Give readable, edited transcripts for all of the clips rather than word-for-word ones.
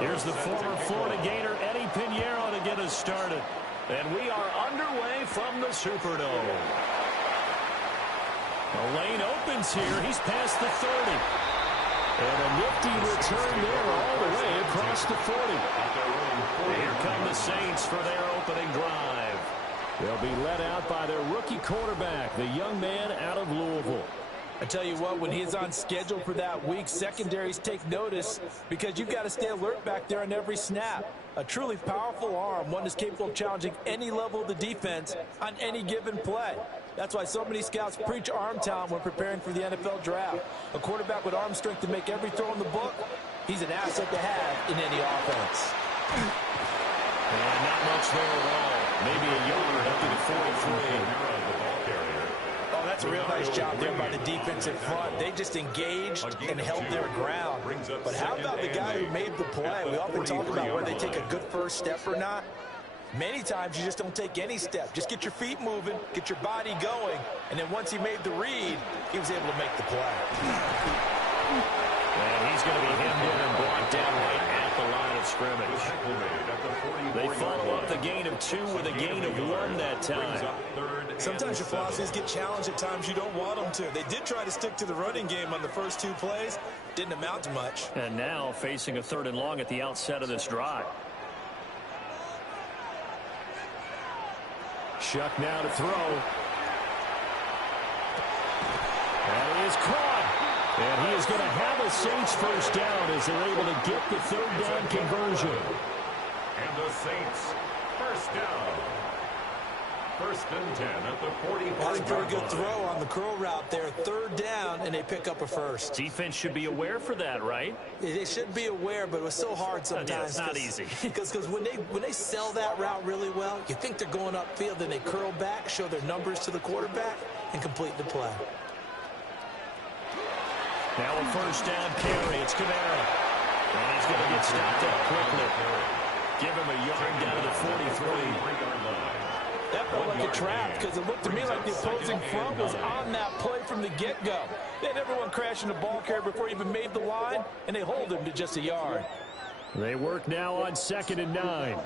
Here's the former Florida Gator, Eddie Piñeiro, to get us started. And we are underway from the Superdome. The lane opens here. He's past the 30. And a nifty return there all the way across the 40. Here come the Saints for their opening drive. They'll be led out by their rookie quarterback, the young man out of Louisville. I tell you what, when he's on schedule for that week, secondaries take notice because you've got to stay alert back there on every snap. A truly powerful arm, one that's capable of challenging any level of the defense on any given play. That's why so many scouts preach arm talent when preparing for the NFL draft. A quarterback with arm strength to make every throw in the book, he's an asset to have in any offense. And not much there at all. Maybe a yard up to the 43. That's a real nice job there by the defensive front. They just engaged and held their ground. But how about the guy who made the play? We often talk about whether they take a good first step or not. Many times you just don't take any step. Just get your feet moving, get your body going, and then once he made the read, he was able to make the play. And he's going to be hemmed in and brought down right at the line of scrimmage. They follow up the gain of 2 with a gain of 1 that time. Sometimes your philosophies get challenged at times you don't want them to. They did try to stick to the running game on the first 2 plays. Didn't amount to much. And now facing a 3rd and long at the outset of this drive. Shuck now to throw. And he is caught. And he is going to have a Saints first down as they're able to get the 3rd down conversion. And the Saints first down. 1st and 10 at the 45. That's a pretty good throw on the curl route there. 3rd down, and they pick up a first. Defense should be aware for that, right? They should be aware, but it was so hard sometimes. Yeah, it's not easy. Because when they sell that route really well, you think they're going upfield, then they curl back, show their numbers to the quarterback, and complete the play. Now a first down carry. It's Kamara. And he's going to get stopped up quickly. Give him a yard down to the 43. That felt like a trap because it looked to me like the opposing front was on that play from the get-go. They had everyone crashing the ball carrier before he even made the line, and they hold him to just a yard. They work now on 2nd and 9.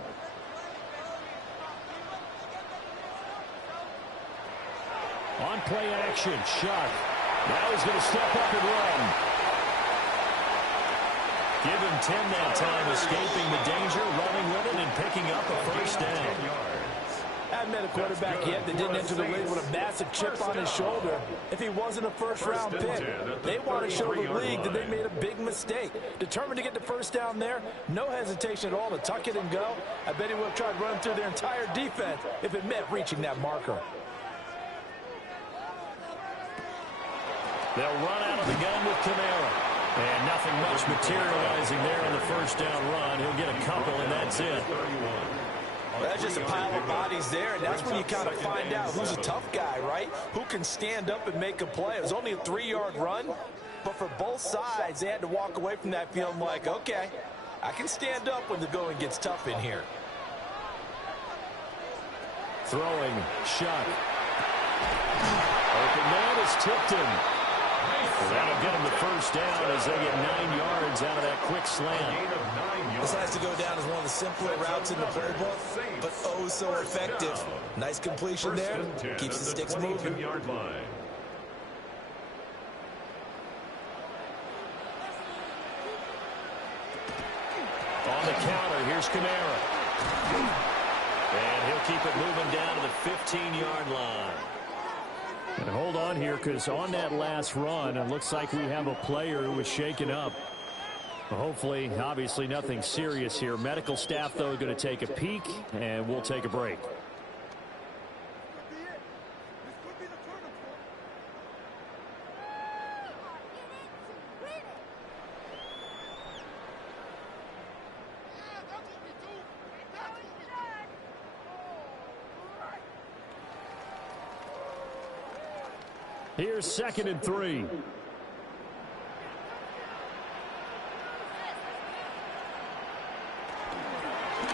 On play action, Shuck. Now he's going to step up and run. Give him 10 that time, escaping the danger, running with it, and picking up a first down. Haven't met a quarterback yet that didn't enter the league with a massive chip on his shoulder. If he wasn't a first-round pick, they want to show the league that they made a big mistake. Determined to get the first down there, no hesitation at all to tuck it and go. I bet he would have tried running through their entire defense if it meant reaching that marker. They'll run out of the gun with Kamara. And nothing much materializing there on the first down run. He'll get a couple, and that's it. That's just a pile of bodies there, and that's when you kind of find out who's a tough guy, right? Who can stand up and make a play. It was only a 3-yard run, but for both sides, they had to walk away from that feeling like, okay, I can stand up when the going gets tough in here. Throwing, Shuck. Open man is tipped him. That'll get him the first down as they get 9 yards out of that quick slant. This has to go down as one of the simpler routes in the playbook, but oh so effective. Nice completion there. Keeps the sticks moving. On the counter, here's Kamara. And he'll keep it moving down to the 15-yard line. And hold on here, because on that last run, it looks like we have a player who was shaken up. Hopefully, obviously, nothing serious here. Medical staff, though, going to take a peek, and we'll take a break. Here's 2nd and 3.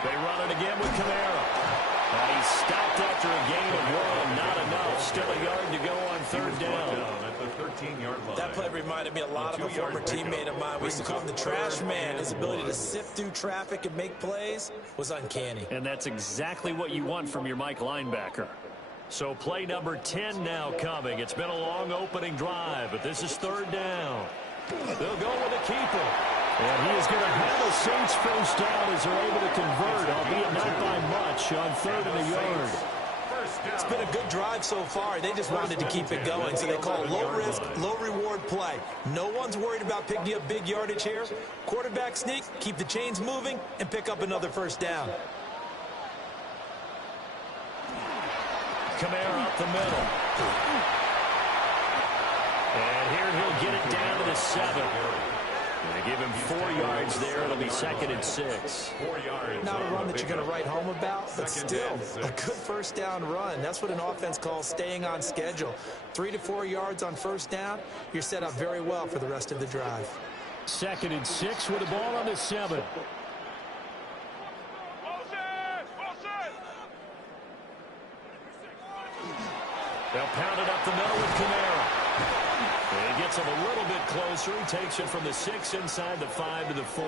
They run it again with Kamara. He's stopped after a gain of 1. Not enough. Still a yard to go on third down. At the 13-yard line. That play reminded me a lot of a former teammate of mine. We used to call him the trash man. His ability to sift through traffic and make plays was uncanny. And that's exactly what you want from your Mike linebacker. So play number 10 now coming. It's been a long opening drive, but this is third down. They'll go with a keeper. And he is going to have the Saints first down as they're able to convert, albeit not by much, on third and a yard. It's been a good drive so far. They just wanted to keep it going, so they call low-risk, low-reward play. No one's worried about picking up big yardage here. Quarterback sneak, keep the chains moving, and pick up another first down. Kamara up the middle. And here he'll get it down to the 7. They give him 4 yards there. It'll be 2nd and 6. 4 yards. Not a run that you're going to write home about, but still a good first down run. That's what an offense calls staying on schedule. 3 to 4 yards on first down. You're set up very well for the rest of the drive. 2nd and 6 with the ball on the 7. They'll pound it up the middle with Kamara. And he gets him a little bit closer. He takes it from the 6 inside the 5 to the 4.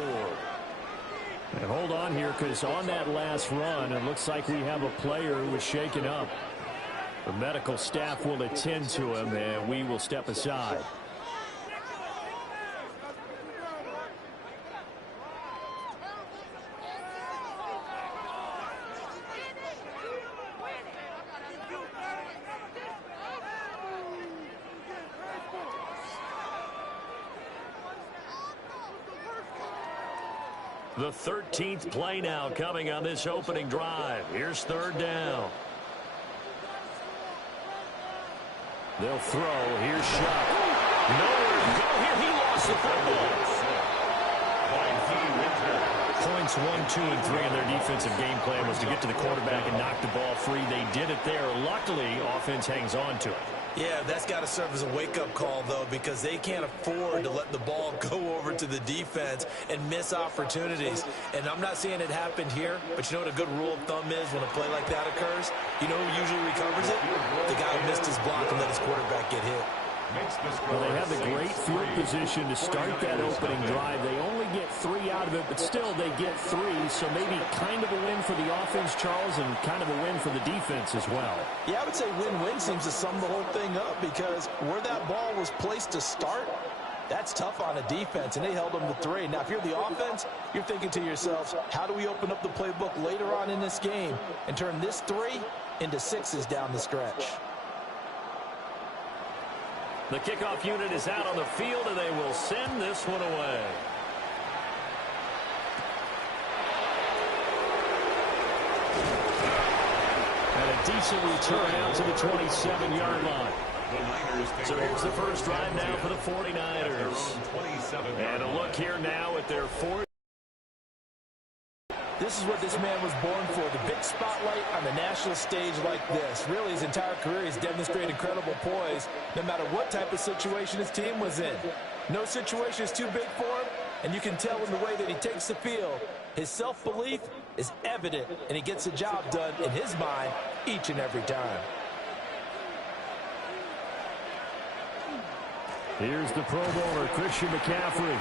And hold on here, because on that last run, it looks like we have a player who was shaken up. The medical staff will attend to him, and we will step aside. The 13th play now coming on this opening drive. Here's third down. They'll throw. Here's Shuck. Nowhere to go here. He lost the football. Points 1, 2, and 3 in their defensive game plan was to get to the quarterback and knock the ball free. They did it there. Luckily, offense hangs on to it. Yeah, that's got to serve as a wake-up call, though, because they can't afford to let the ball go over to the defense and miss opportunities. And I'm not saying it happened here, but you know what a good rule of thumb is when a play like that occurs? You know who usually recovers it? The guy who missed his block and let his quarterback get hit. Well, they have the great field position to start that opening drive. They only get 3 out of it, but still they get 3. So maybe kind of a win for the offense, Charles, and kind of a win for the defense as well. Yeah, I would say win-win seems to sum the whole thing up, because where that ball was placed to start, that's tough on a defense, and they held them to 3. Now, if you're the offense, you're thinking to yourselves, how do we open up the playbook later on in this game and turn this 3 into 6s down the stretch? The kickoff unit is out on the field, and they will send this one away. And a decent return out to the 27-yard line. So here's the first drive now for the 49ers. And a look here now at their fourth. This is what this man was born for, the big spotlight on the national stage like this. Really, his entire career, he's demonstrated incredible poise, no matter what type of situation his team was in. No situation is too big for him, and you can tell in the way that he takes the field. His self-belief is evident, and he gets the job done in his mind each and every time. Here's the Pro Bowler, Christian McCaffrey.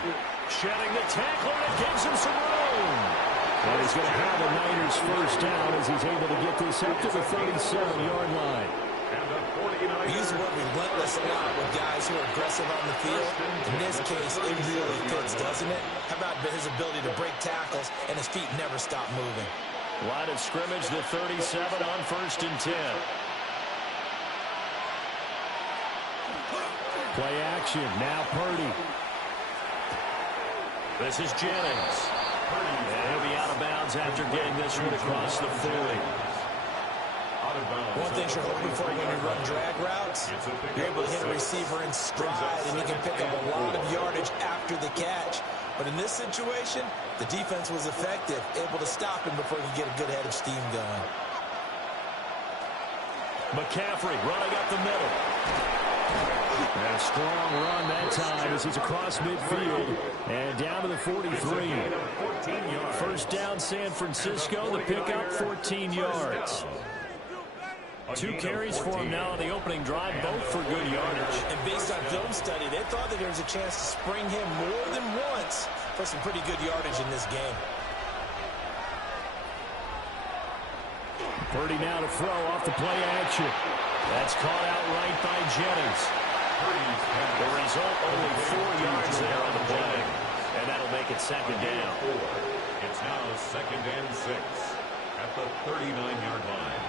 Shedding the tackle, and it gives him some room. And he's going to have the Niners first down as he's able to get this up to the 37-yard line. We use the word relentless a lot with guys who are aggressive on the field. In this case, it really fits, doesn't it? How about his ability to break tackles and his feet never stop moving? Line of scrimmage, the 37 on 1st and 10. Play action, now Purdy. This is Jennings. And he'll be out of bounds after getting this one across the 40. One thing you're hoping for when you run drag routes, you're able to hit a receiver in stride, and you can pick up a lot of yardage after the catch. But in this situation, the defense was effective, able to stop him before he could get a good head of steam going. McCaffrey running up the middle. And a strong run that time as he's across midfield and down to the 43. First down, San Francisco. The pickup, 14 yards. 2 carries for him now on the opening drive, both for good yardage. And based on film study, they thought that there was a chance to spring him more than once for some pretty good yardage in this game. Purdy now to throw off the play action. That's caught out right by Jennings. The result, only 4 yards there on the play. And that'll make it second down. It's now 2nd and 6 at the 39-yard line.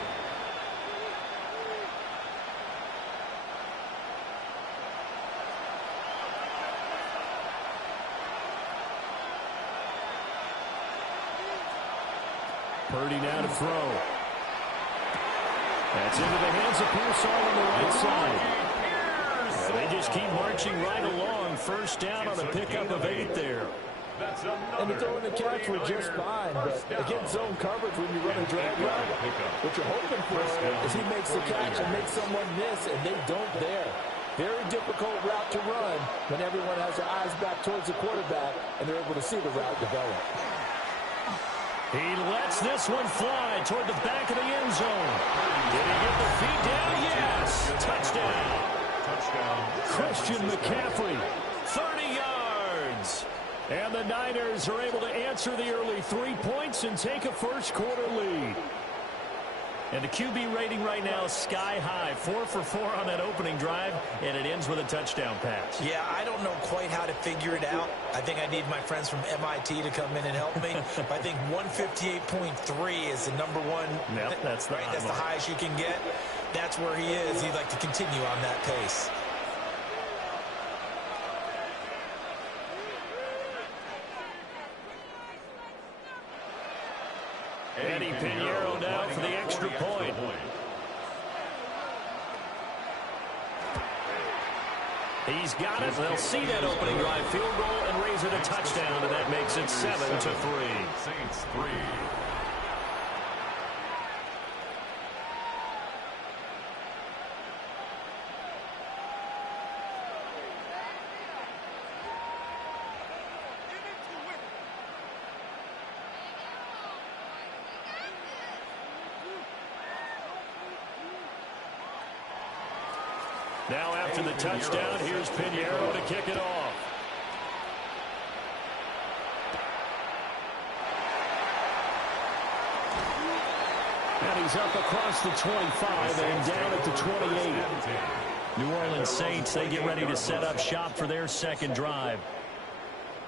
Purdy now to throw. That's into the hands of Pearsall on the right side. And they just keep marching right along. First down on a pickup of 8 there. And the throw and the catch were just fine, but against zone coverage when you run a drag route, what you're hoping for is he makes the catch and makes someone miss, and they don't there. Very difficult route to run when everyone has their eyes back towards the quarterback and they're able to see the route develop. He lets this one fly toward the back of the end zone. Did he get the feet down? Yes. Touchdown. Christian McCaffrey, 30 yards. And the Niners are able to answer the early 3 points and take a first-quarter lead. And the QB rating right now is sky high. 4 for 4 on that opening drive, and it ends with a touchdown pass. Yeah, I don't know quite how to figure it out. I think I need my friends from MIT to come in and help me. I think 158.3 is the number one. Yep, that's the highest you can get. That's where he is. He'd like to continue on that pace. Eddie Pinheiro now for the extra point. He's got it. They'll see that opening drive field goal and raise it a touchdown, and that makes it 7-3. Saints 3. Now after the touchdown, here's Pinheiro to kick it off. And he's up across the 25 and down at the 28. New Orleans Saints, they get ready to set up shop for their second drive.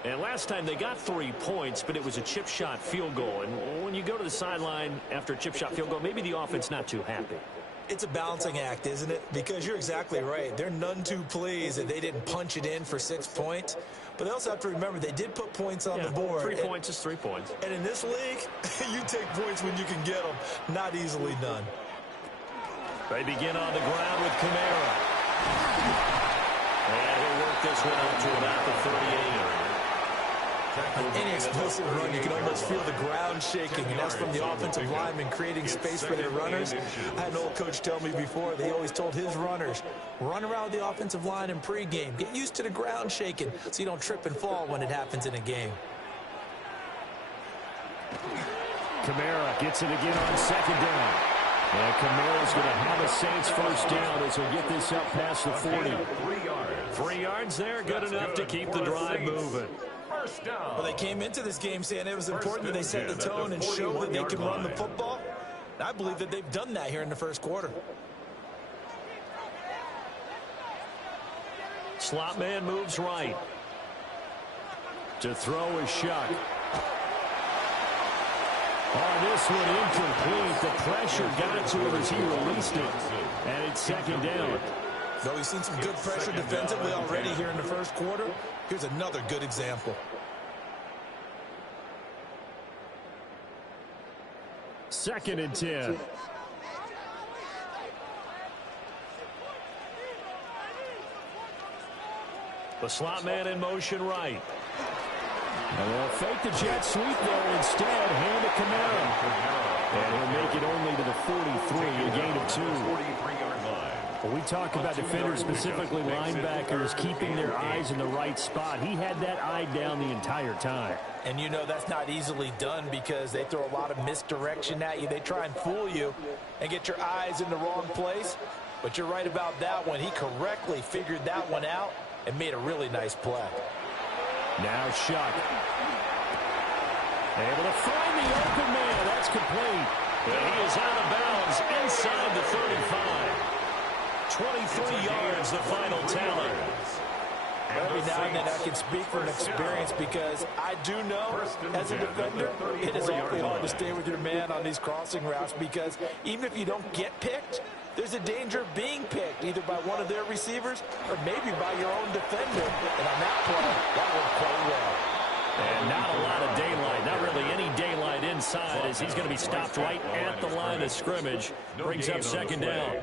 And last time they got 3 points, but it was a chip shot field goal. And when you go to the sideline after a chip shot field goal, maybe the offense not too happy. It's a balancing act, isn't it? Because you're exactly right. They're none too pleased that they didn't punch it in for 6 points. But they also have to remember they did put points on the board. 3 points is 3 points. And in this league, you take points when you can get them. Not easily done. They begin on the ground with Kamara. And he'll work this one up to about the 38. Any explosive run, you can almost feel the ground shaking, and that's from the offensive linemen creating space for their runners. I had an old coach tell me before, they always told his runners, run around the offensive line in pregame. Get used to the ground shaking so you don't trip and fall when it happens in a game. Kamara gets it again on second down. And Kamara's going to have a Saints first down as he'll get this up past the 40. 3 yards there, good enough to keep the drive moving. Well, they came into this game saying it was important that they set the tone and show that they can run the football. And I believe that they've done that here in the first quarter. Slot man moves right. To throw is Shuck. On this one, incomplete. The pressure got to him as he released it. And it's second down. Though we've seen some good pressure defensively already here in the first quarter, here's another good example. Second and 10. The slot man in motion right. And they'll fake the jet sweep there instead. Hand to Kamara. And he'll make it only to the 43, a gain of 2. 43-yard line. Well, we talk about defenders, specifically linebackers, keeping their eyes in the right spot. He had that eye down the entire time. And you know that's not easily done because they throw a lot of misdirection at you. They try and fool you and get your eyes in the wrong place. But you're right about that one. He correctly figured that one out and made a really nice play. Now Shuck. Able to find the open man. That's complete. And he is out of bounds inside the 35. 23 yards, the final tally. Every now and then I can speak from experience because I do know as a defender it is awfully hard to stay with your man on these crossing routes because even if you don't get picked, there's a danger of being picked either by one of their receivers or maybe by your own defender. And on that play, that worked quite well. And not a lot of daylight, not really any daylight inside as he's going to be stopped right at the line of scrimmage. Brings up second down.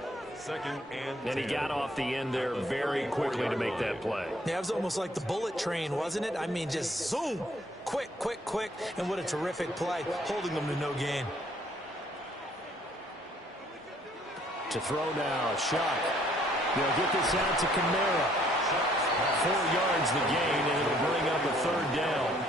And he got off the end there very quickly to make that play. Yeah, it was almost like the bullet train, wasn't it? I mean, just zoom, quick, quick, quick, and what a terrific play, holding them to no gain. To throw now, Shuck. They'll get this out to Kamara. 4 yards the gain, and it'll bring up a third down.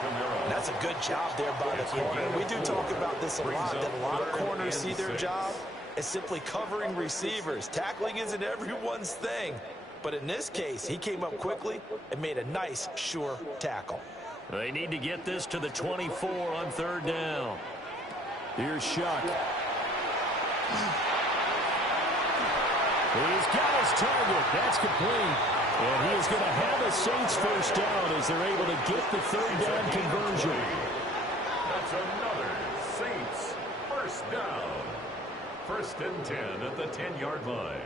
That's a good job there by the corner. We do talk about this a lot, that a lot of corners see their job as simply covering receivers. Tackling isn't everyone's thing. But in this case, he came up quickly and made a nice, sure tackle. They need to get this to the 24 on third down. Here's Shuck. He's got his target. That's complete. And he is going to have a Saints first down as they're able to get the third down conversion. That's another Saints first down. First and 10 at the 10-yard line.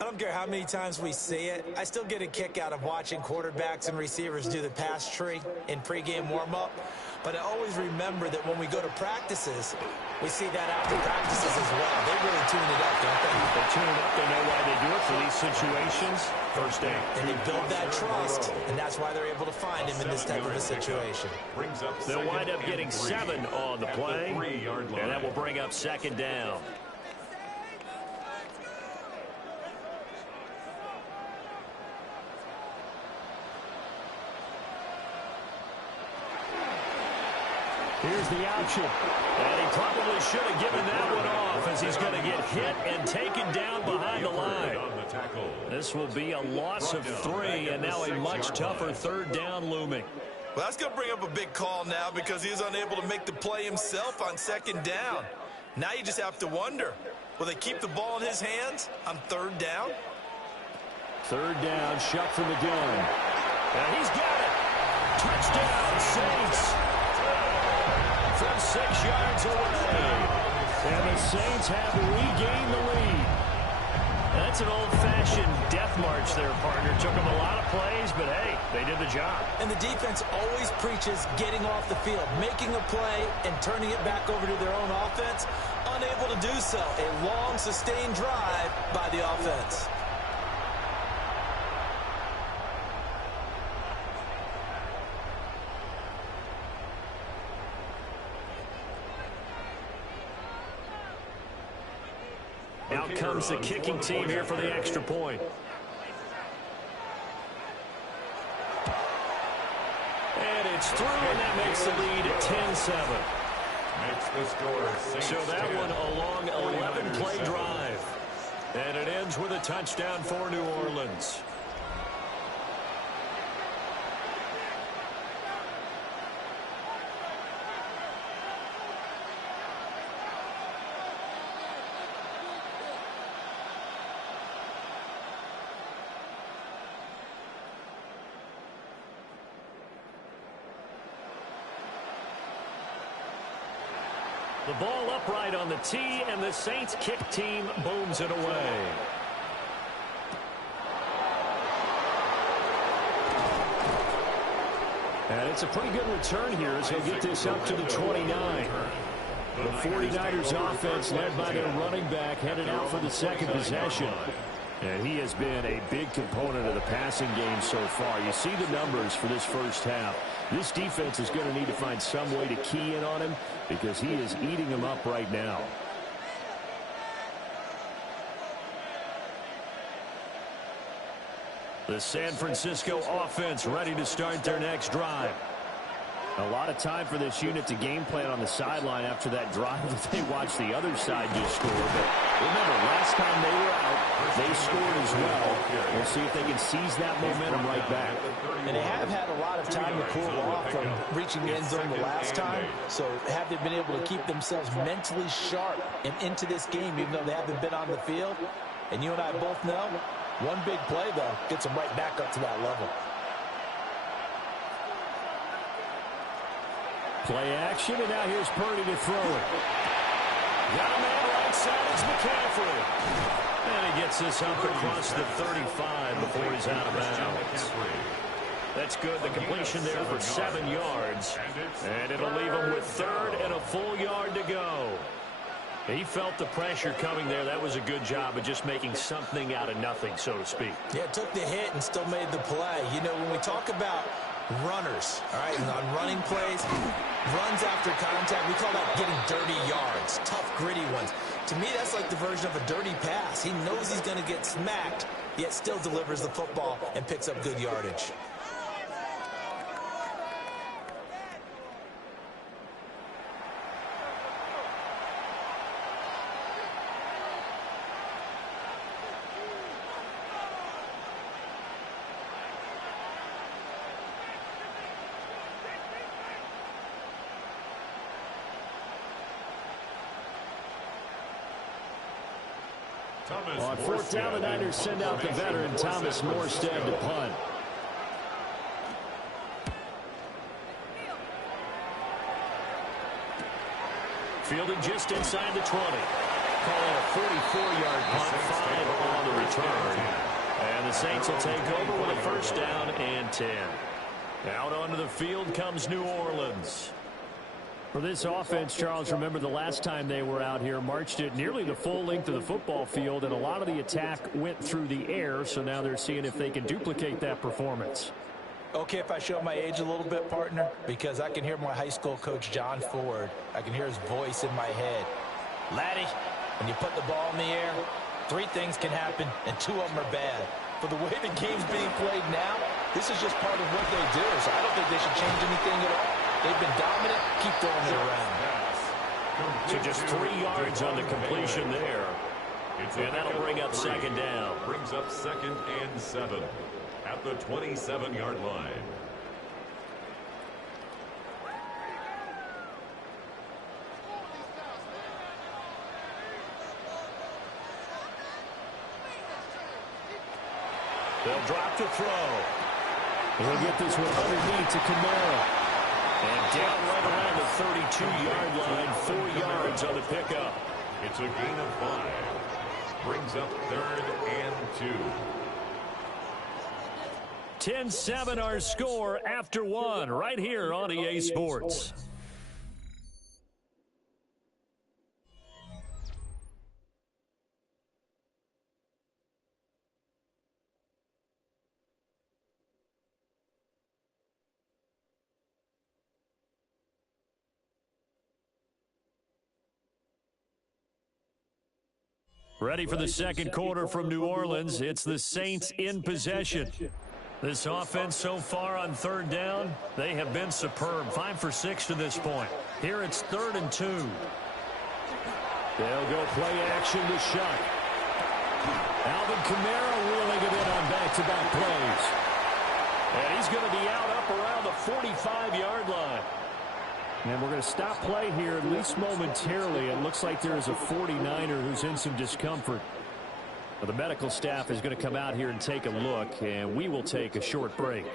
I don't care how many times we see it. I still get a kick out of watching quarterbacks and receivers do the pass tree in pregame warm-up. But I always remember that when we go to practices, we see that after practices as well. They really tune it up, don't they? They tune it up. They know why they do it for these situations. First down. And they build that trust, and that's why they're able to find him in this type of a situation. They'll wind up getting 7 on the play, and that will bring up second down. Here's the option. And he probably should have given that one off as he's going to get hit and taken down behind the line. This will be a loss of 3 and now a much tougher third down looming. Well, that's going to bring up a big call now because he's unable to make the play himself on second down. Now you just have to wonder, will they keep the ball in his hands on third down? Third down, Shuck from the gun. And he's got it. Touchdown, Saints. From 6 yards away. And the Saints have regained the lead. That's an old-fashioned death march there, partner. Took them a lot of plays, but hey, they did the job. And the defense always preaches getting off the field, making a play, and turning it back over to their own offense. Unable to do so. A long, sustained drive by the offense. Out comes the kicking team here for the extra point. And it's through, and that makes the lead at 10-7. So that one a long 11-play drive. And it ends with a touchdown for New Orleans. The ball upright on the tee, and the Saints kick team booms it away. And it's a pretty good return here as he'll get this up to the 29. The 49ers offense led by their running back headed out for the second possession. And he has been a big component of the passing game so far. You see the numbers for this first half. This defense is going to need to find some way to key in on him because he is eating them up right now. The San Francisco offense ready to start their next drive. A lot of time for this unit to game plan on the sideline after that drive that they watched the other side just score. But remember, last time they were out, they scored as well. We'll see if they can seize that momentum right back. And they have had a lot of time to cool off from reaching the end zone the last time. So have they been able to keep themselves mentally sharp and into this game, even though they haven't been on the field? And you and I both know, one big play, though, gets them right back up to that level. Play action, and now here's Purdy to throw it. Got a man right side, it's McCaffrey. And he gets this up across the 35 before he's out of bounds. That's good. The completion there for 7 yards. And it'll leave him with 3rd and a full yard to go. He felt the pressure coming there. That was a good job of just making something out of nothing, so to speak. Yeah, took the hit and still made the play. You know, when we talk about runners, all right, and on running plays, runs after contact, we call that getting dirty yards, tough, gritty ones. To me, that's like the version of a dirty pass. He knows he's going to get smacked, yet still delivers the football and picks up good yardage. On 4th down, the Niners send out the veteran Thomas Morstead to punt. Fielding just inside the 20. Calling a 44-yard punt, 5 on the return. And the Saints will take over with a 1st down and 10. Out onto the field comes New Orleans. For this offense, Charles, remember the last time they were out here, marched it nearly the full length of the football field, and a lot of the attack went through the air, so now they're seeing if they can duplicate that performance. Okay, if I show my age a little bit, partner, because I can hear my high school coach, John Ford. I can hear his voice in my head. Laddie, when you put the ball in the air, 3 things can happen, and 2 of them are bad. For the way the game's being played now, this is just part of what they do, so I don't think they should change anything at all. They've been dominant. Keep throwing it around. So just 3 yards on the completion there. And that'll bring up 2nd down. Brings up 2nd and 7 at the 27-yard line. They'll drop to throw. He'll get this one underneath to Kamara. And down right around the 32-yard line, 4 yards on the pickup. It's a gain of 5. Brings up 3rd and 2. 10-7 our score after 1 right here on EA Sports. Ready for the 2nd quarter from New Orleans. It's the Saints in possession. This offense so far on 3rd down, they have been superb. 5 for 6 to this point. Here it's 3rd and 2. They'll go play action to Shuck. Alvin Kamara wheeling it in on back-to-back plays. And he's going to be out up around the 45-yard line. And we're going to stop play here, at least momentarily. It looks like there is a 49er who's in some discomfort. Well, the medical staff is going to come out here and take a look, and we will take a short break.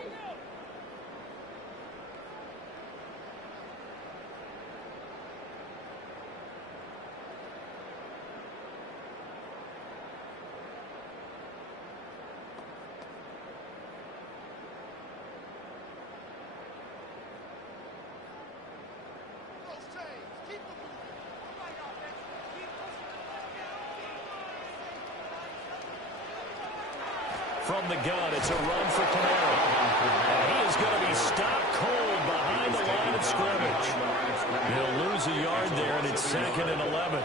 From the gun, it's a run for Kamara. And he is going to be stopped cold behind the line of scrimmage. He'll lose a yard there, and it's 2nd and 11.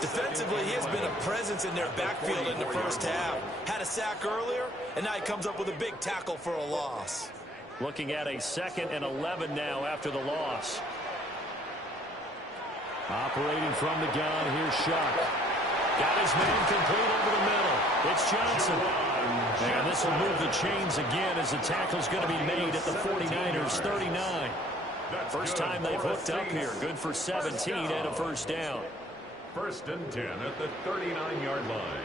Defensively, he has been a presence in their backfield in the first half. Had a sack earlier, and now he comes up with a big tackle for a loss. Looking at a 2nd and 11 now after the loss. Operating from the gun, here's Shuck. Got his man complete over the middle. It's Johnson. And this will move the chains again as the tackle's going to be made at the 49ers 39. First time they've hooked up here. Good for 17 and a first down. 1st and 10 at the 39-yard line.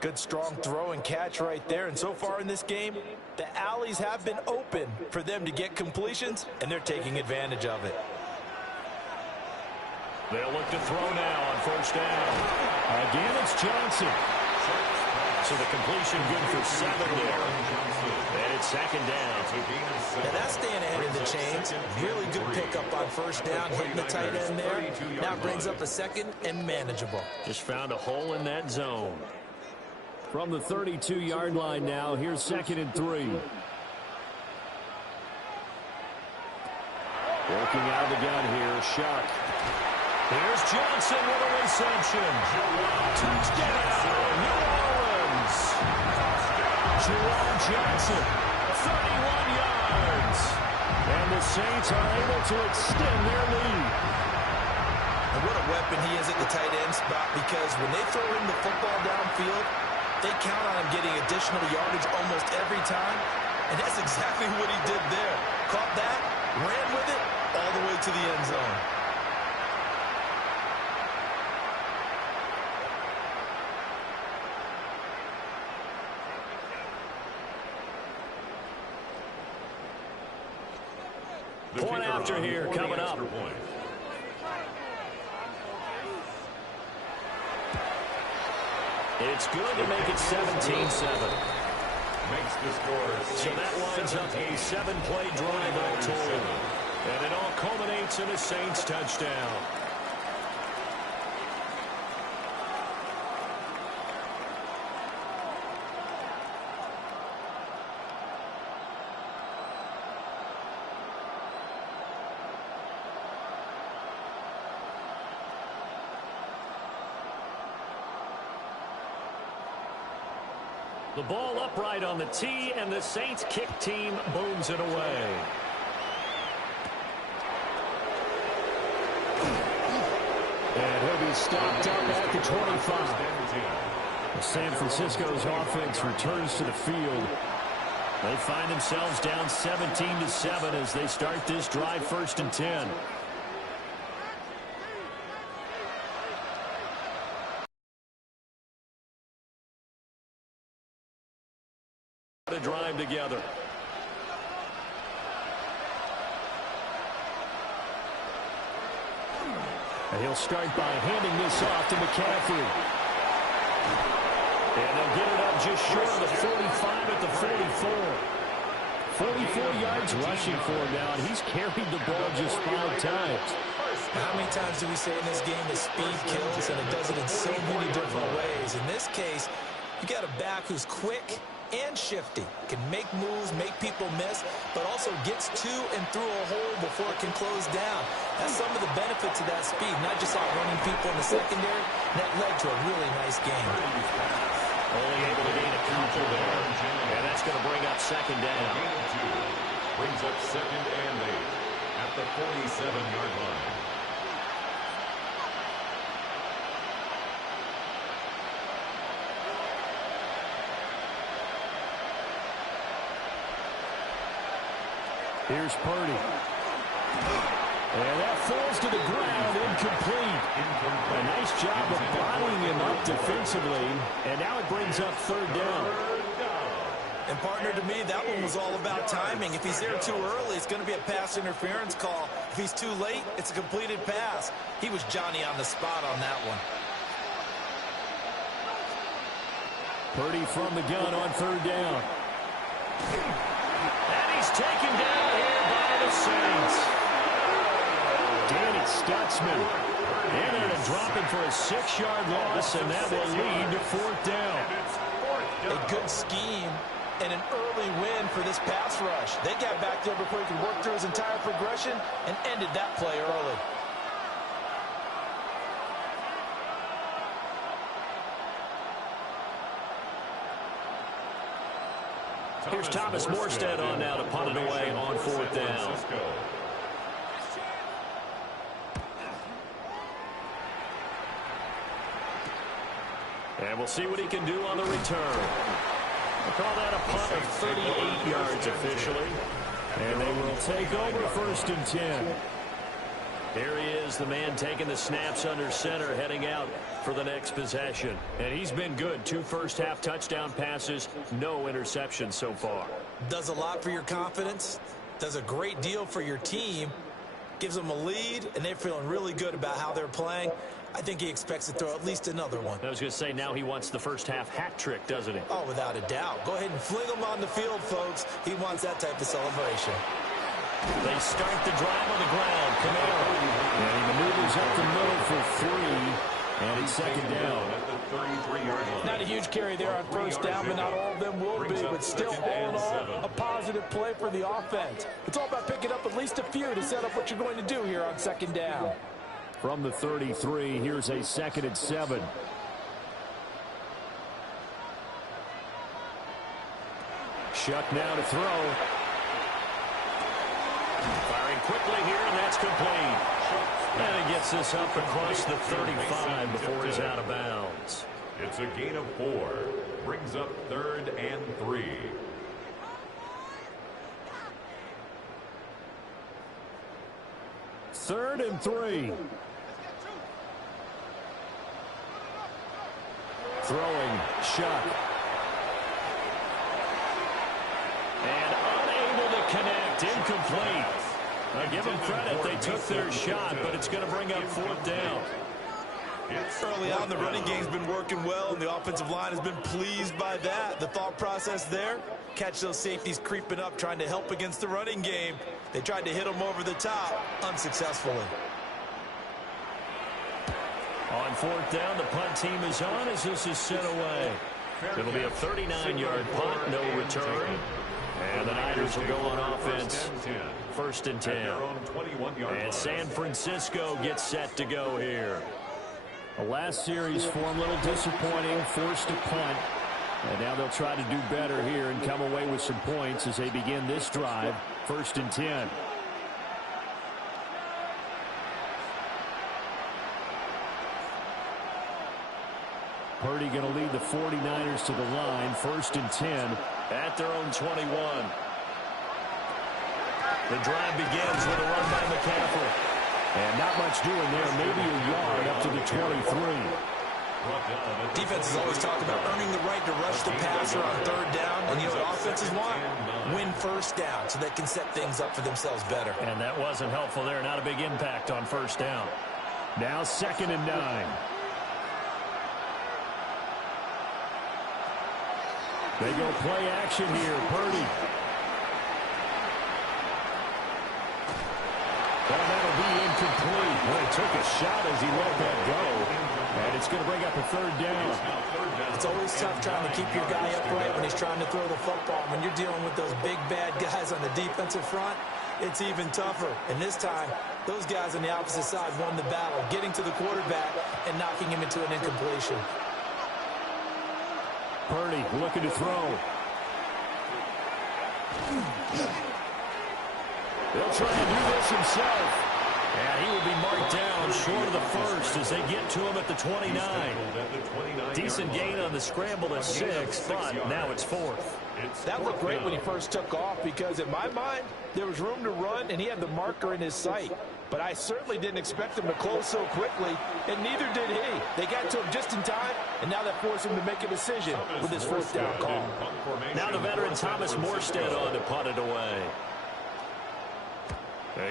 Good strong throw and catch right there. And so far in this game, the alleys have been open for them to get completions, and they're taking advantage of it. They'll look to throw now on first down. Again, it's Johnson. So the completion good for 7 there. And it's 2nd down. Now that's staying ahead of the chains. Really good pickup on first down, hitting the tight end there. Now brings up a 2nd and manageable. Just found a hole in that zone. From the 32-yard line now, here's 2nd and 3. Working out of the gun here, Shuck. Here's Johnson with a reception. Touchdown, New Orleans. Jerome Johnson, 31 yards. And the Saints are able to extend their lead. And what a weapon he is at the tight end spot, because when they throw him the football downfield, they count on him getting additional yardage almost every time. And that's exactly what he did there. Caught that, ran with it, all the way to the end zone. Point after here coming up. It's good to make it 17-7. So that lines up a 7-play drive all told. And it all culminates in a Saints touchdown. The ball upright on the tee, and the Saints kick team booms it away. And he'll be stopped up at the 25. San Francisco's offense returns to the field. They find themselves down 17-7 as they start this drive 1st and 10. To drive together. And he'll start by handing this off to McCaffrey. And they'll get it up just short of the 45 at the 44. 44 yards rushing for him now, and he's carried the ball just 5 times. How many times do we say in this game that speed kills, and it does it in so many different ways? In this case, you got a back who's quick and shifty, can make moves, make people miss, but also gets to and through a hole before it can close down. That's some of the benefits of that speed, not just outrunning people in the secondary. That led to a really nice game. Only able to gain a couple there, and that's going to bring up 2nd down. Brings up 2nd and 8 at the 47-yard line. Here's Purdy. And that falls to the ground, incomplete. A nice job of bottling him up defensively. And now it brings up 3rd down. And partner, to me, that one was all about timing. If he's there too early, it's going to be a pass interference call. If he's too late, it's a completed pass. He was Johnny on the spot on that one. Purdy from the gun on 3rd down. And he's taken down here by the Saints. Danny Stutzman in there to drop it for a 6-yard loss, and that will lead to 4th down. A good scheme and an early win for this pass rush. They got back there before he could work through his entire progression and ended that play early. Here's Thomas Morstead on now to punt it away on 4th down. And we'll see what he can do on the return. We'll call that a punt of 38 yards officially. And they will take over 1st and 10. Here he is, the man taking the snaps under center, heading out for the next possession. And he's been good. 2 first-half touchdown passes, no interceptions so far. Does a lot for your confidence, does a great deal for your team, gives them a lead, and they're feeling really good about how they're playing. I think he expects to throw at least another one. I was going to say, now he wants the first-half hat trick, doesn't he? Oh, without a doubt. Go ahead and fling him on the field, folks. He wants that type of celebration. They start the drive on the ground. Kamara. And he maneuvers up the middle for 3. And it's 2nd down. Not a huge carry there on 1st down, but not all of them will be. But still, all in all, a positive play for the offense. It's all about picking up at least a few to set up what you're going to do here on 2nd down. From the 33, here's a 2nd and 7. Shuck now to throw. Firing quickly here, and that's complete. And he gets this up across the 35 before he's out of bounds. It's a gain of 4. Brings up 3rd and 3. Third and 3. Throwing, Shuck. And unable to connect, incomplete. I give them credit, they took their shot, but it's going to bring up 4th down. Early on, the running game's been working well, and the offensive line has been pleased by that. The thought process there, catch those safeties creeping up, trying to help against the running game. They tried to hit them over the top, unsuccessfully. On 4th down, the punt team is on as this is sent away. It'll be a 39-yard punt, no return. And the Niners will go on offense, 1st and 10. And San Francisco gets set to go here. The last series for them, a little disappointing, forced to punt. And now they'll try to do better here and come away with some points as they begin this drive, 1st and 10. Purdy going to lead the 49ers to the line, 1st and 10 at their own 21. The drive begins with a run by McCaffrey. And not much doing there, maybe a yard up to the 23. Defense has always talked about earning the right to rush the passer on 3rd down. And you know what offenses want? Win 1st down so they can set things up for themselves better. And that wasn't helpful there. Not a big impact on 1st down. Now 2nd and 9. They go play action here. Purdy. Well, that'll be incomplete. Well, he took a shot as he let that go. And it's going to bring up a 3rd down. It's always tough trying to keep your guy upright when he's trying to throw the football. When you're dealing with those big, bad guys on the defensive front, it's even tougher. And this time, those guys on the opposite side won the battle, getting to the quarterback and knocking him into an incompletion. Purdy looking to throw. He'll try to do this himself. And he will be marked down short of the 1st as they get to him at the 29. Decent gain on the scramble at 6, but now it's 4th. That looked great when he first took off because in my mind, there was room to run and he had the marker in his sight. But I certainly didn't expect him to close so quickly, and neither did he. They got to him just in time, and now that forced him to make a decision with his 4th down call. Now the veteran Thomas Morstead on to punt it away.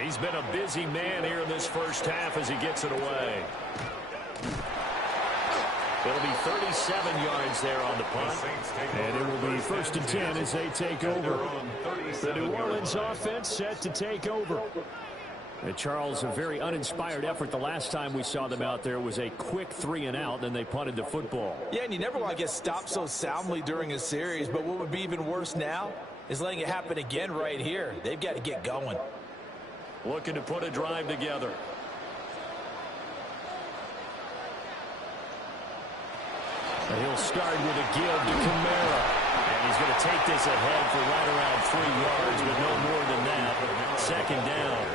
He's been a busy man here in this 1st half as he gets it away. It'll be 37 yards there on the punt. And it will be 1st and 10 as they take over. The New Orleans offense set to take over. Charles, a very uninspired effort. The last time we saw them out there was a quick 3-and-out, then they punted the football. Yeah, and you never want to get stopped so soundly during a series, but what would be even worse now is letting it happen again right here. They've got to get going. Looking to put a drive together. And he'll start with a give to Kamara. And he's going to take this ahead for right around 3 yards, but no more than that. Second down.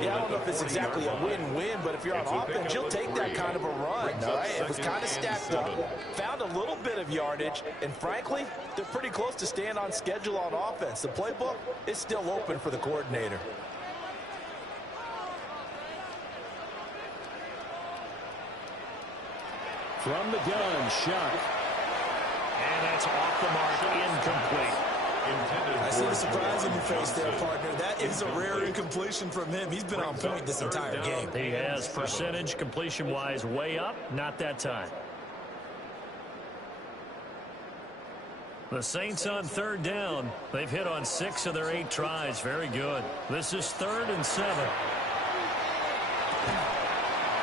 Yeah, I don't know if it's exactly a win-win, but if you're on offense, you'll take that kind of a run. All right? It was kind of stacked up, found a little bit of yardage, and frankly, they're pretty close to staying on schedule on offense. The playbook is still open for the coordinator. From the gun, Shuck. And that's off the mark, incomplete. I see the surprise in your face there, partner. That is a rare incompletion from him. He's been on point this entire game. He has percentage completion-wise way up, not that time. The Saints on third down. They've hit on 6 of their 8 tries. Very good. This is 3rd and 7.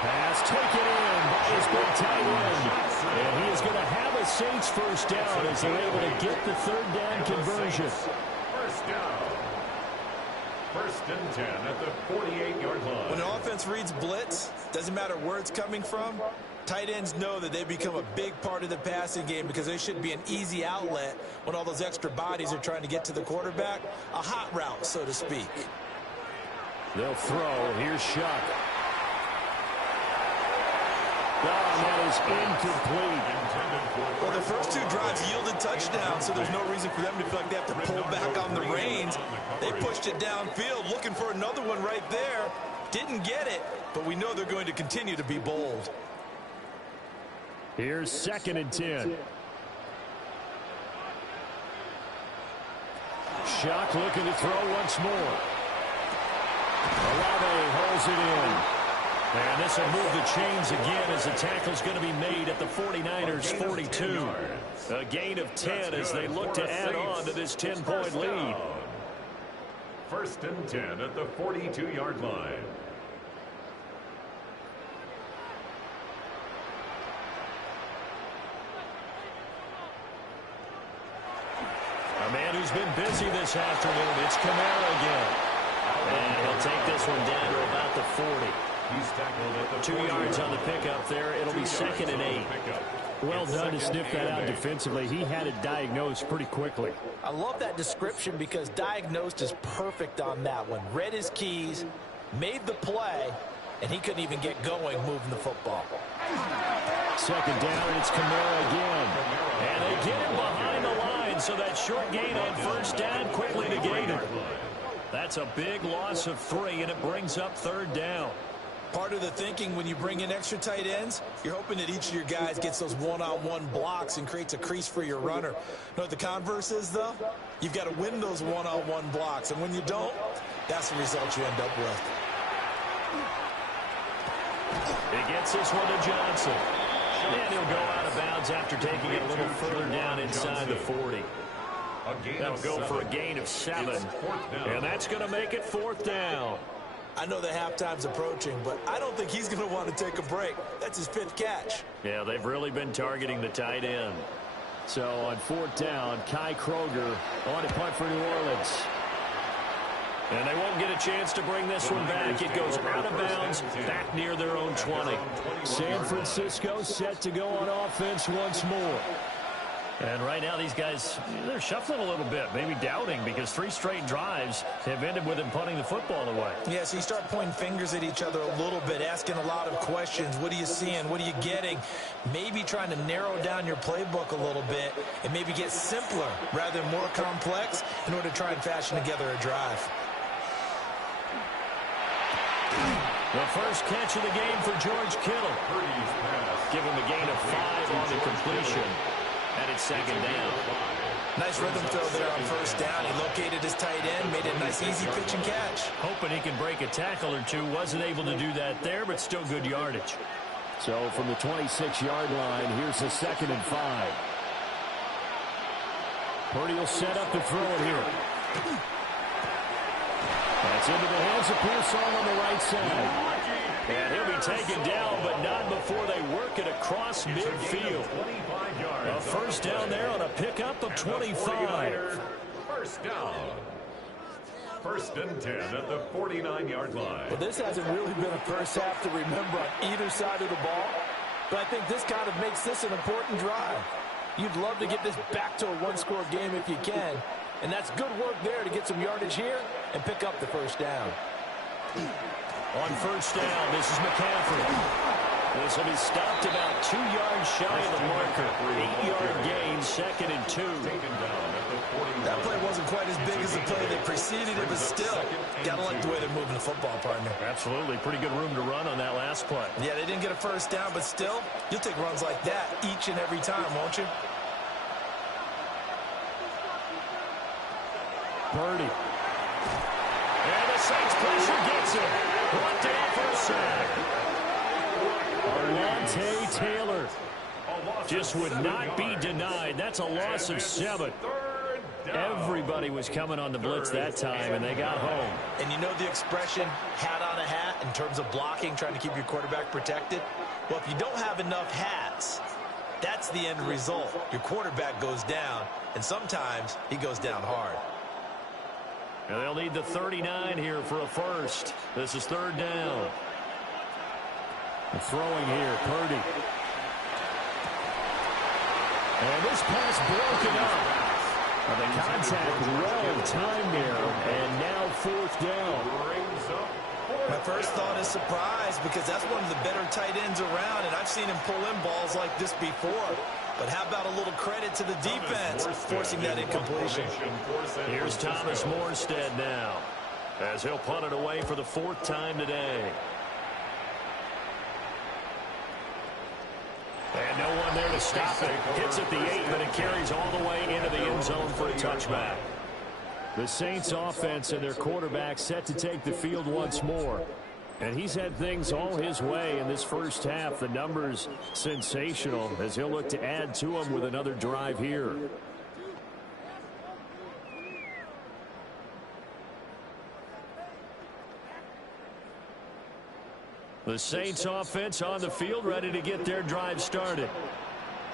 Pass taken in by his big tight end. And he is going to have a Saints first down as they're able to get the 3rd down conversion. First down. 1st and 10 at the 48-yard line. When an offense reads blitz, doesn't matter where it's coming from, tight ends know that they become a big part of the passing game because they should be an easy outlet when all those extra bodies are trying to get to the quarterback. A hot route, so to speak. They'll throw. Here's Shuck. That is incomplete. Well, the first 2 drives yielded touchdowns, so there's no reason for them to feel like they have to pull back on the reins. They pushed it downfield, looking for another one right there. Didn't get it, but we know they're going to continue to be bold. Here's 2nd and 10. Shuck looking to throw once more. Olave holds it in. And this will move the chains again as the tackle's going to be made at the 49ers 42. A gain of 10 as they look to add on to this 10-point lead. 1st and 10 at the 42-yard line. A man who's been busy this afternoon, it's Kamara again. And he'll take this one down to about the 40. He's tackled at the 2 yards on the pickup there. It'll be 2nd and 8. Well done to sniff that out defensively. He had it diagnosed pretty quickly. I love that description because diagnosed is perfect on that one. Read his keys, made the play, and he couldn't even get going moving the football. 2nd down, and it's Kamara again. And they get him behind the line, so that short gain on 1st down quickly negated. That's a big loss of 3, and it brings up 3rd down. Part of the thinking when you bring in extra tight ends, you're hoping that each of your guys gets those one-on-one blocks and creates a crease for your runner. You know what the converse is, though? You've got to win those one-on-one blocks, and when you don't, that's the result you end up with. He gets this one to Johnson. And he'll go out of bounds after taking it a little further down inside the 40. That'll go for a gain of 7. And that's going to make it 4th down. I know the halftime's approaching, but I don't think he's going to want to take a break. That's his 5th catch. Yeah, they've really been targeting the tight end. So on 4th down, Kai Kroger on to punt for New Orleans. And they won't get a chance to bring this one back. It goes out of bounds, back near their own 20. San Francisco set to go on offense once more. And right now these guys, they're shuffling a little bit, maybe doubting, because 3 straight drives have ended with them punting the football away. Yeah, so you start pointing fingers at each other a little bit, asking a lot of questions. What are you seeing? What are you getting? Maybe trying to narrow down your playbook a little bit and maybe get simpler rather than more complex in order to try and fashion together a drive. The first catch of the game for George Kittle. Give him a gain of 5 on the completion. And it's 2nd down. Nice rhythm throw there on 1st down. He located his tight end, made it a nice easy pitch and catch. Hoping he can break a tackle or 2. Wasn't able to do that there, but still good yardage. So from the 26-yard line, here's the 2nd and 5. Purdy will set up to throw it here. That's into the hands of Pearsall on the right side. And he'll be taken down, but not before they work it across midfield. A first down there on a pickup of 25. First down. First and 10 at the 49-yard line. Well, this hasn't really been a first half to remember on either side of the ball, but I think this kind of makes this an important drive. You'd love to get this back to a one-score game if you can, and that's good work there to get some yardage here and pick up the first down. On first down, this is McCaffrey. This will be stopped about 2 yards shy of the marker. 8-yard gain, second and 2. That play wasn't quite as big as the play that preceded it, but still, gotta like the way they're moving the football, partner. Absolutely. Pretty good room to run on that last play. Yeah, they didn't get a first down, but still, you'll take runs like that each and every time, won't you? Purdy. And the Saints pressure gets him. Brought down for a sack. Alontae Taylor just would not be denied. That's a loss of 7. Everybody was coming on the blitz that time, and they got home. And you know the expression, hat on a hat, in terms of blocking, trying to keep your quarterback protected? Well, if you don't have enough hats, that's the end result. Your quarterback goes down, and sometimes he goes down hard. And they'll need the 39 here for a first. This is third down. The throwing here, Purdy. And this pass broken up. The contact well timed there, and now fourth down. My first thought is surprise, because that's one of the better tight ends around, and I've seen him pull in balls like this before. But how about a little credit to the defense forcing that incompletion? Here's Thomas Morstead now, as he'll punt it away for the 4th time today. And no one there to stop it. Hits at the 8, but it carries all the way into the end zone for a touchback. The Saints offense and their quarterback set to take the field once more. And he's had things all his way in this first half. The numbers sensational as he'll look to add to them with another drive here. The Saints offense on the field, ready to get their drive started.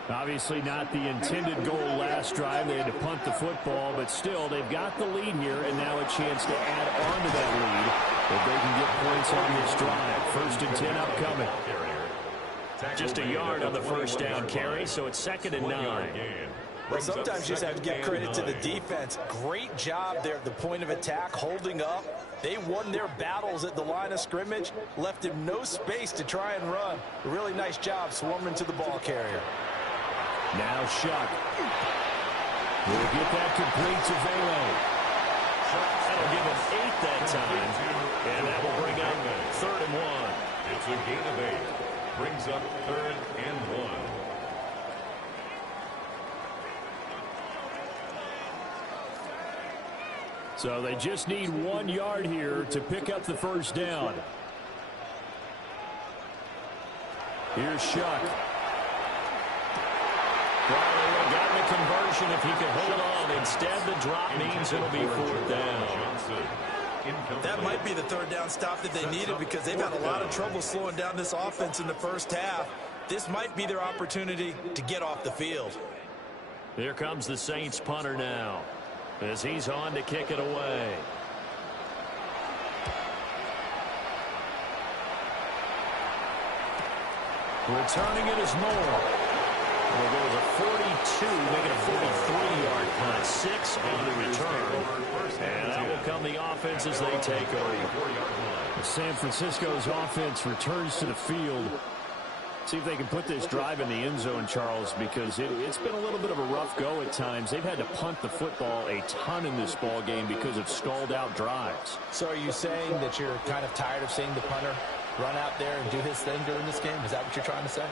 Obviously not the intended goal last drive. They had to punt the football, but still they've got the lead here, and now a chance to add on to that lead if they can get points on this drive. First and 10 upcoming. Just a yard on the first down carry, so it's 2nd and 9. Well, sometimes you just have to give credit to the defense. Great job there at the point of attack, holding up. They won their battles at the line of scrimmage, left him no space to try and run. A really nice job swarming to the ball carrier. Now Shuck. Will get that complete to Velo. That'll give him 8 that time. And that will bring up 3rd and 1. It's a gain of 8. Brings up 3rd and 1. So they just need 1 yard here to pick up the first down. Here's Shuck. Well, they would have gotten a conversion if he could hold on. Instead, the drop means it'll be 4th down. That might be the 3rd down stop that they needed, because they've had a lot of trouble slowing down this offense in the first half. This might be their opportunity to get off the field. Here comes the Saints punter now, as he's on to kick it away. Returning it is Moore. Well, there was a 42, making a 43-yard punt. 6 on the return. And that will come the offense as they take over. San Francisco's offense returns to the field. See if they can put this drive in the end zone, Charles, because it's been a little bit of a rough go at times. They've had to punt the football a ton in this ball game because of stalled-out drives. So are you saying that you're kind of tired of seeing the punter run out there and do his thing during this game? Is that what you're trying to say?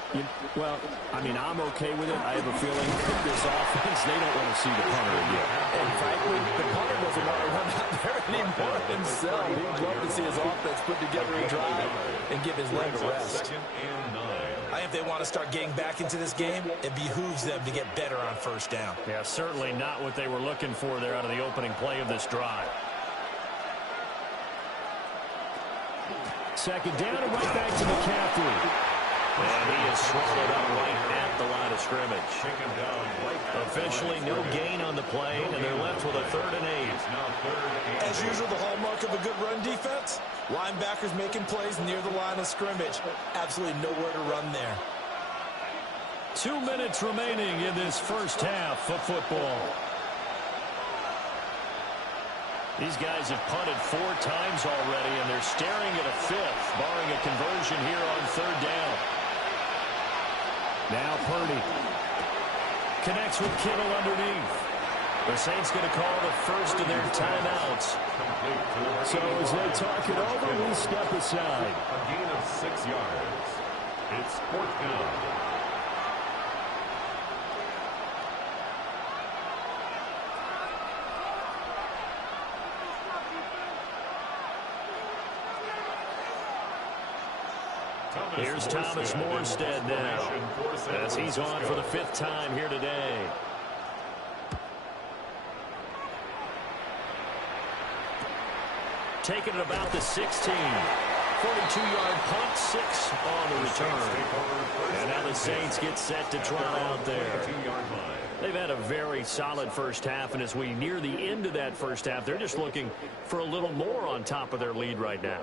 Well, I mean, I'm okay with it. I have a feeling that this offense, they don't want to see the punter again. And frankly, the punter doesn't want to run out there anymore himself. He'd love to see his offense put together a drive and give his leg a rest. I think if they want to start getting back into this game, it behooves them to get better on first down. Yeah, certainly not what they were looking for there out of the opening play of this drive. second down and right back to McCaffrey. And he is swallowed up right at the line of scrimmage. Officially no gain on the play, and they're left with a 3rd and 8. As usual, the hallmark of a good run defense, linebackers making plays near the line of scrimmage. Absolutely nowhere to run there. 2 minutes remaining in this first half of football. These guys have punted 4 times already, and they're staring at a 5th, barring a conversion here on 3rd down. Now Purdy connects with Kittle underneath. The Saints going to call the first of their timeouts. So as they talk it over, we step aside. A gain of 6 yards. It's 4th down. Here's Thomas Morstead now, as he's on for the 5th time here today. Taking it about the 16. 42-yard punt, 6 on the return. And now the Saints get set to trot out there. They've had a very solid first half, and as we near the end of that first half, they're just looking for a little more on top of their lead right now.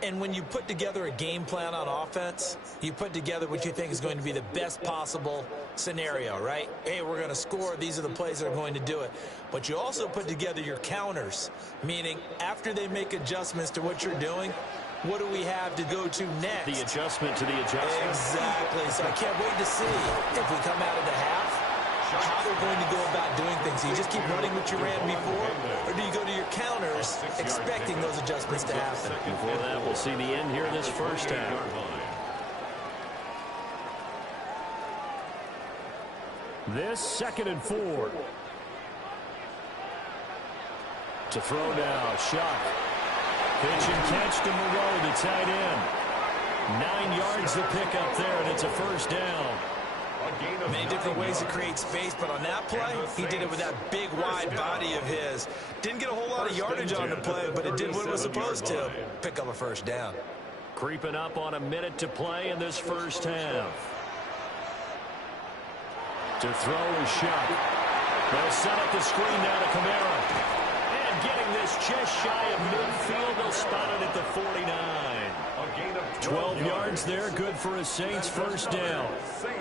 And when you put together a game plan on offense, you put together what you think is going to be the best possible scenario, right? Hey, we're going to score. These are the plays that are going to do it. But you also put together your counters, meaning after they make adjustments to what you're doing, what do we have to go to next? The adjustment to the adjustment. Exactly. So I can't wait to see if we come out of the half, how they're going to go about doing things. Do you just keep running what you ran before, or do you go to your counters expecting those adjustments to happen? Before that, we'll see the end here in this first half. This 2nd and 4. To throw now, Shock. Pitch and catch to Moreau, the tight end. 9 yards to pick up there, and it's a first down. Many different ways to create space, but on that play, he did it with that big, wide body of his. Didn't get a whole lot of yardage on the play, but it did what it was supposed to. Pick up a first down. Creeping up on a minute to play in this first half. To throw is Shock. They'll set up the screen now to Kamara. And getting this just shy of midfield, they'll spot it at the 49. 12 yards there, good for a Saints first down.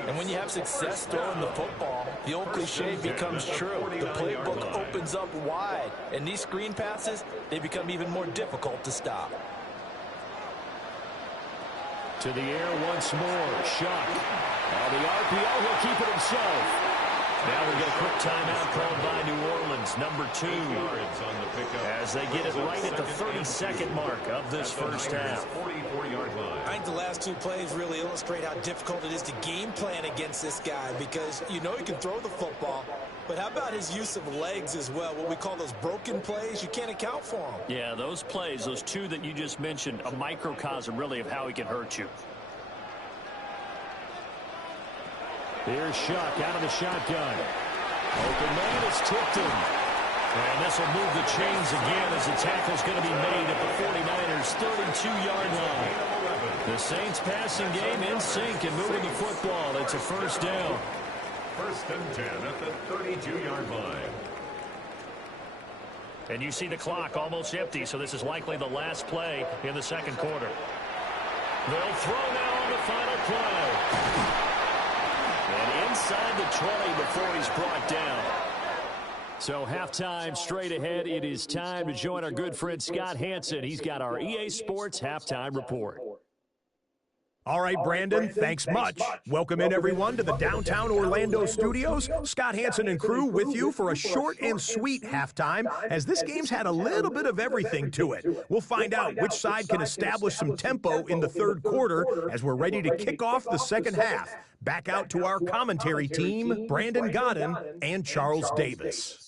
And when you have success throwing the football, the old cliche becomes true. The playbook opens up wide, and these screen passes, they become even more difficult to stop. To the air once more, Shock. Now the RPO, he'll keep it himself. Now we get a quick timeout called by New Orleans, number 2, as they get it right at the 32nd mark of this first half. I think the last 2 plays really illustrate how difficult it is to game plan against this guy, because you know he can throw the football, but how about his use of legs as well? What we call those broken plays, you can't account for them. Yeah, those plays, those 2 that you just mentioned, a microcosm really of how he can hurt you. Here's Shock out of the shotgun. Open man is tipped him. And this will move the chains again as the tackle's going to be made at the 49ers' 32-yard line. The Saints passing game in sync and moving the football. It's a first down. 1st and 10 at the 32-yard line. And you see the clock almost empty, so this is likely the last play in the second quarter. They'll throw now on the final play. And inside the 20 before he's brought down. So halftime straight ahead. It is time to join our good friend Scott Hanson. He's got our EA Sports halftime report. All right, Brandon, thanks much. Welcome in, everyone, to the downtown Orlando studios. Scott Hanson and crew with you for a short and sweet halftime, as this game's had a little bit of everything to it. We'll find out which side can establish some tempo in the third quarter as we're ready to kick off the second half. Back out to our commentary team, Brandon Godden and Charles Davis.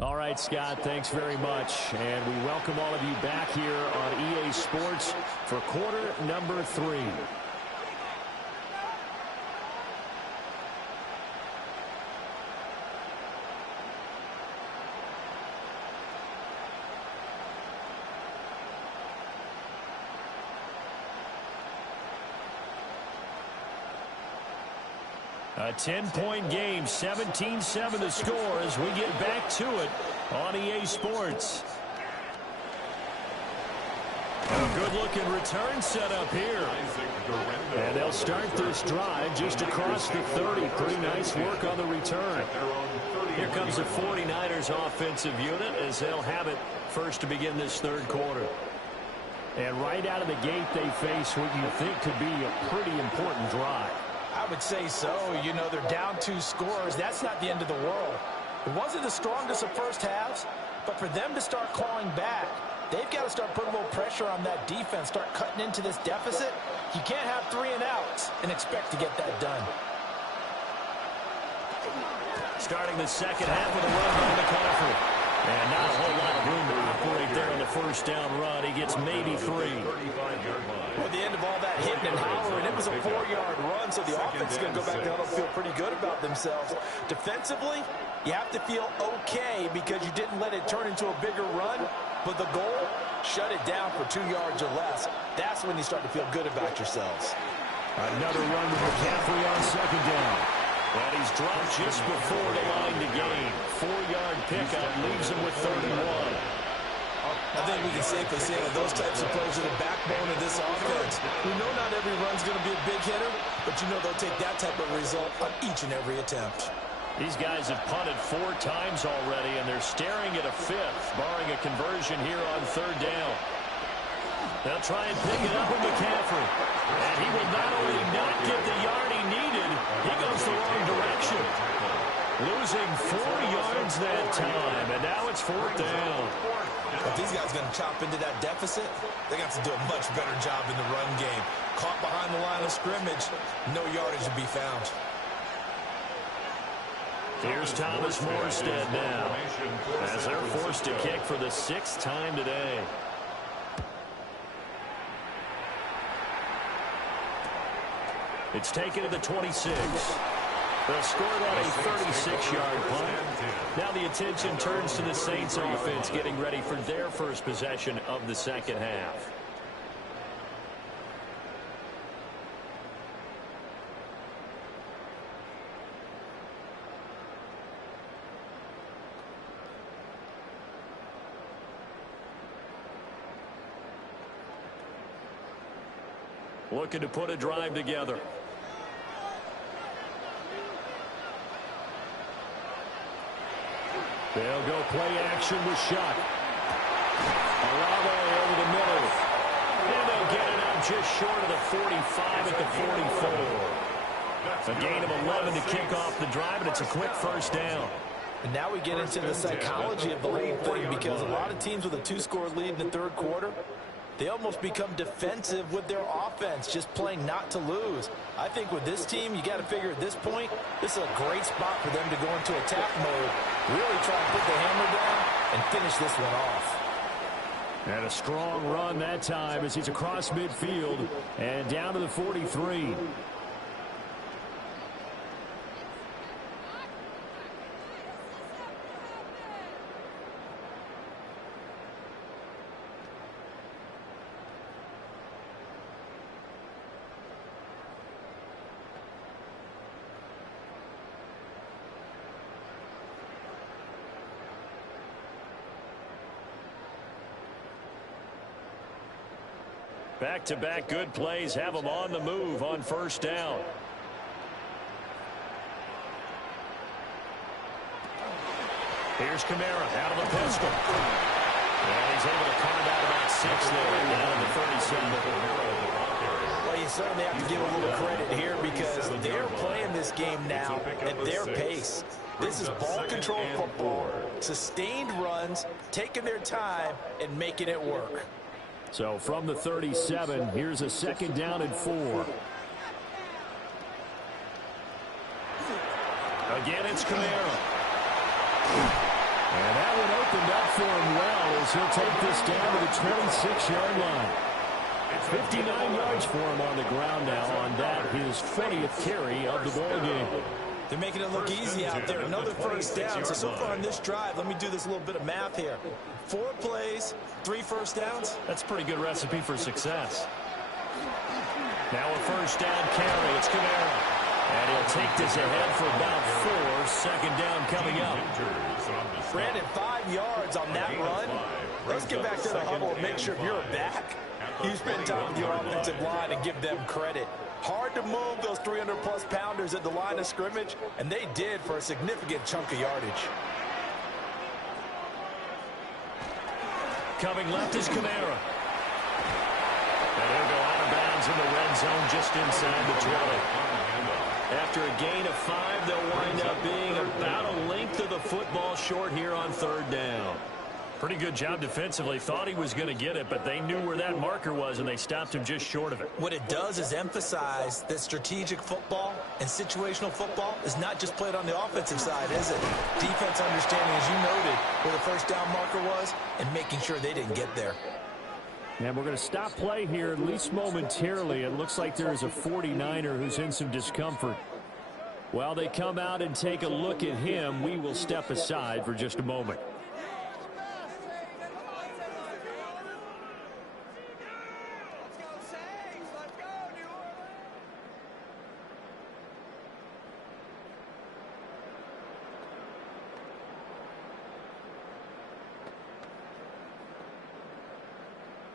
All right, Scott, thanks very much. And we welcome all of you back here on EA Sports for quarter number 3. A 10-point game, 17-7 the score as we get back to it on EA Sports. A good-looking return set up here. And they'll start this drive just across the 30. Pretty nice work on the return. Here comes the 49ers offensive unit as they'll have it first to begin this third quarter. And right out of the gate, they face what you think could be a pretty important drive. I would say so. You know, they're down 2 scores. That's not the end of the world. It wasn't the strongest of first halves, but for them to start clawing back, they've got to start putting a little pressure on that defense, start cutting into this deficit. You can't have 3 and outs and expect to get that done. Starting the second half with a run by McCaffrey. And not a whole lot of room to operate there on the first down run. He gets maybe 3. Well, at the end of all that hitting and hollering, it was a 4-yard run, so the offense is going to go back down and feel pretty good about themselves. Defensively, you have to feel okay because you didn't let it turn into a bigger run. But the goal, shut it down for 2 yards or less. That's when you start to feel good about yourselves. Another run with McCaffrey on second down. And he's dropped just before the line to gain. 4-yard pickup leaves him with 31. I think we can safely say that those types of plays are the backbone of this offense. We know not every run's going to be a big hitter, but you know they'll take that type of result on each and every attempt. These guys have punted 4 times already, and they're staring at a 5th, barring a conversion here on third down. They'll try and pick it up with McCaffrey. And he will not only not get the yard he needed, he goes the wrong direction. Losing 4 yards that time, and now it's 4th down. If these guys are going to chop into that deficit, they got to do a much better job in the run game. Caught behind the line of scrimmage, no yardage to be found. Here's Thomas Morstead now, as they're forced to kick for the 6th time today. It's taken to the 26. They'll score on a 36-yard punt. Now the attention turns to the Saints offense getting ready for their first possession of the second half. Looking to put a drive together. They'll go play action with Shuck. Olave over the middle. And they'll get it out just short of the 45 at the 44. A gain of 11 to kick off the drive, and it's a quick first down. And now we get into the psychology of the whole thing, because a lot of teams with a 2-score lead in the third quarter, they almost become defensive with their offense, just playing not to lose. I think with this team, you got to figure at this point, this is a great spot for them to go into attack mode, really try and put the hammer down and finish this one off. And a strong run that time as he's across midfield and down to the 43. Back-to-back good plays have them on the move on first down. Here's Kamara out of the pistol. And he's able to carve out about 6 there down to the 37. Well, you certainly have to give a little credit here because they're playing this game now at their pace. This is ball control football, sustained runs, taking their time and making it work. So from the 37, here's a second down and 4. Again, it's Kamara. And that one opened up for him well as he'll take this down to the 26-yard line. 59 yards for him on the ground now on that, his 40th carry of the ball game. They're making it look easy out there. Another first down. So far on this drive, let me do this little bit of math here. 4 plays, 3 first downs. That's a pretty good recipe for success. Now a first down carry. It's Kamara. And he'll take this ahead for about 4. Second down coming up. Brandon, 5 yards on that run. Let's get back to the huddle and make sure if you're back, you spend time with your offensive line and give them credit. Hard to move those 300-plus pounders at the line of scrimmage, and they did for a significant chunk of yardage. Coming left is Kamara. And he'll go out of bounds in the red zone just inside the 20. After a gain of 5, they'll wind up being about a length of the football short here on 3rd down. Pretty good job defensively. Thought he was going to get it, but they knew where that marker was, and they stopped him just short of it. What it does is emphasize that strategic football and situational football is not just played on the offensive side, is it? Defense understanding, as you noted, where the first down marker was and making sure they didn't get there. And we're going to stop play here, at least momentarily. It looks like there is a 49er who's in some discomfort. While they come out and take a look at him, we will step aside for just a moment.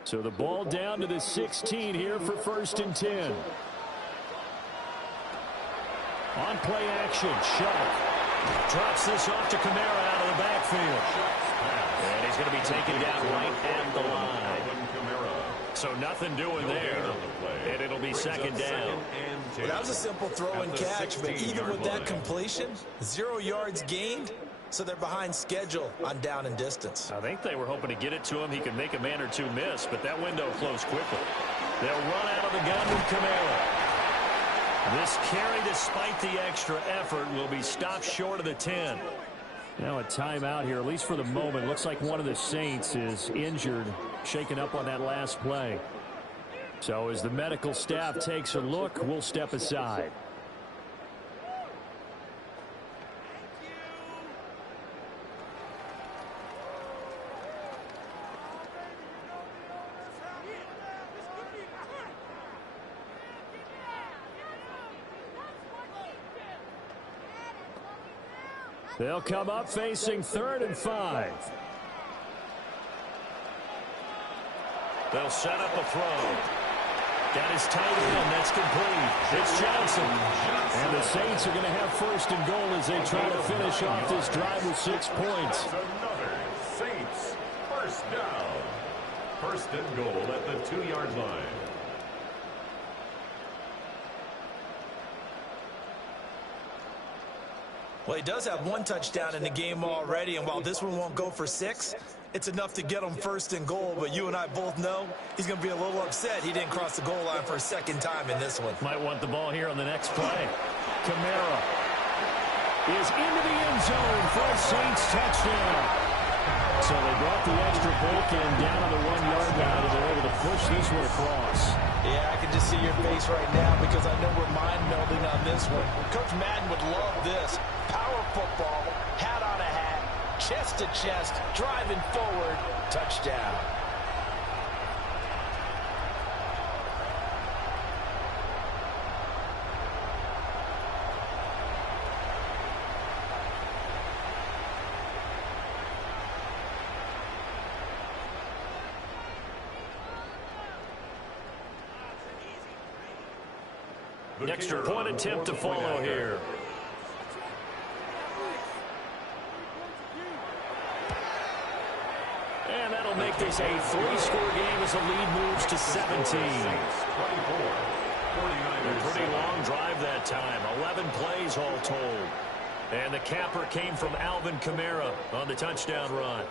So the ball down to the 16 here for 1st and 10. On play action, Sharp drops this off to Kamara out of the backfield. And he's going to be taken down right at the line. So nothing doing there. And it'll be 2nd down. Well, that was a simple throw and catch, but even with that completion, 0 yards gained. So they're behind schedule on down and distance. I think they were hoping to get it to him. He could make a man or two miss, but that window closed quickly. They'll run out of the gun with Kamara. This carry, despite the extra effort, will be stopped short of the 10. Now a timeout here, at least for the moment. Looks like one of the Saints is injured, shaken up on that last play. So as the medical staff takes a look, we'll step aside. They'll come up facing 3rd and 5. They'll set up a throw. Got his tight end. That's complete. It's Johnson. And the Saints are going to have 1st and goal as they try to finish off this drive with 6 points. Another Saints 1st down. 1st and goal at the 2-yard line. Well, he does have 1 touchdown in the game already, and while this one won't go for 6, it's enough to get him 1st and goal. But you and I both know he's going to be a little upset he didn't cross the goal line for a 2nd time in this one. Might want the ball here on the next play. Kamara is into the end zone for a Saints touchdown. So they brought the extra point in down to the 1-yard line, and they're able to push this one across. Yeah, I can just see your face right now because I know we're mind-melding on this one. Coach Madden would love this. Power football, hat on a hat, chest to chest, driving forward, touchdown. Extra point attempt to follow here. And that'll make this a 3-score game as the lead moves to 17. A pretty long drive that time. 11 plays all told. And the capper came from Alvin Kamara on the touchdown run.